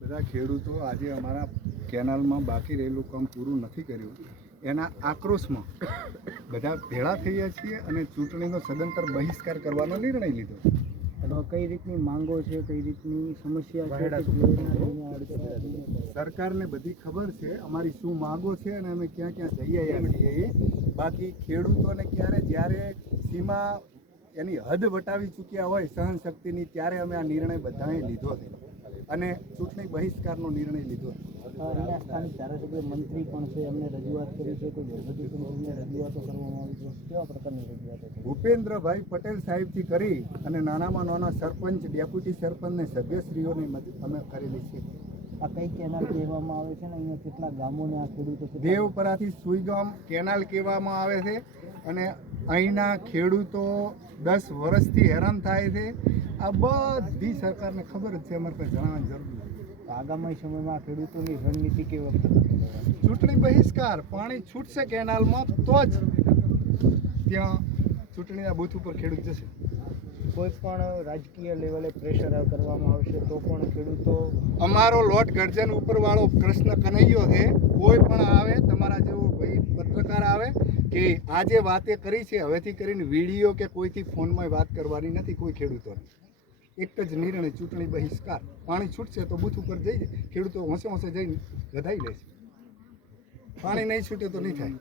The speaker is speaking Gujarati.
બધા ખેડૂતો આજે અમારા કેનાલમાં બાકી રહેલું કામ પૂરું નથી કર્યું એના આક્રોશમાં બધા ભેળા થયા છીએ અને ચૂંટણીનો સદંતર બહિષ્કાર કરવાનો નિર્ણય લીધો। કઈ રીતની માંગો છે, કઈ રીતની સમસ્યા છે? સરકારને બધી ખબર છે અમારી શું માંગો છે અને અમે ક્યાં ક્યાં જઈ આવ્યા છીએ। બાકી ખેડૂતોને જ્યારે સીમા એની હદ વટાવી ચૂક્યા હોય સહન શક્તિની, ત્યારે અમે આ નિર્ણય બધાએ લીધો છે અને ચૂંટણી બહિષ્કારનો નિર્ણય લીધો છે। એના સ્થાનિક ધારાસભ્ય મંત્રી પણ છે, એમને રજૂઆત કરી છે, કોઈ રજૂઆતો કરવામાં આવી છે? કેવા પ્રકારની રજૂઆતો છે? ભૂપેન્દ્રભાઈ પટેલ સાહેબથી કરી અને નાનામાં નાના સરપંચ, ડેપ્યુટી સરપંચ ને સભ્યશ્રીઓની અમે કરેલી છે। આ કઈ કેનાલ કહેવામાં આવે છે ને અહીંયા કેટલા ગામોને આ ખેડૂતો દેવપરાથી સુઈગામ કેનાલ કહેવામાં આવે છે અને અહીંના ખેડૂતો 10 વર્ષથી હેરાન થાય છે। આ બધી સરકારને ખબર જ છે, અમારે કોઈ જણાવવાની જરૂર નથી। આગામી સમયમાં ખેડૂતોની રણનીતિ કેવી વખત? ચૂંટણી બહિષ્કાર, પાણી છૂટશે કેનાલમાં તો જ ત્યાં ચૂંટણીના બૂથ ઉપર ખેડૂત જશે। કોઈ પણ રાજકીય લેવલે પ્રેશર કરવામાં આવશે તો પણ ખેડૂતો? અમારો લોટ ગર્જન ઉપરવાળો કૃષ્ણ કનૈયો છે। કોઈ પણ આવે, તમારા જેવો ભાઈ પત્રકાર આવે કે આજે વાતે કરી છે, હવેથી કરીને વિડીયો કે કોઈથી ફોનમાં વાત કરવાની નથી કોઈ ખેડૂતોને। એક જ નિર્ણય, ચૂંટણી બહિષ્કાર। પાણી છૂટશે તો બૂથ ઉપર જઈ ખેડૂતો હોંશે હોંશે જઈને વધાઈ લેશે। પાણી નહીં છૂટે તો નહીં થાય।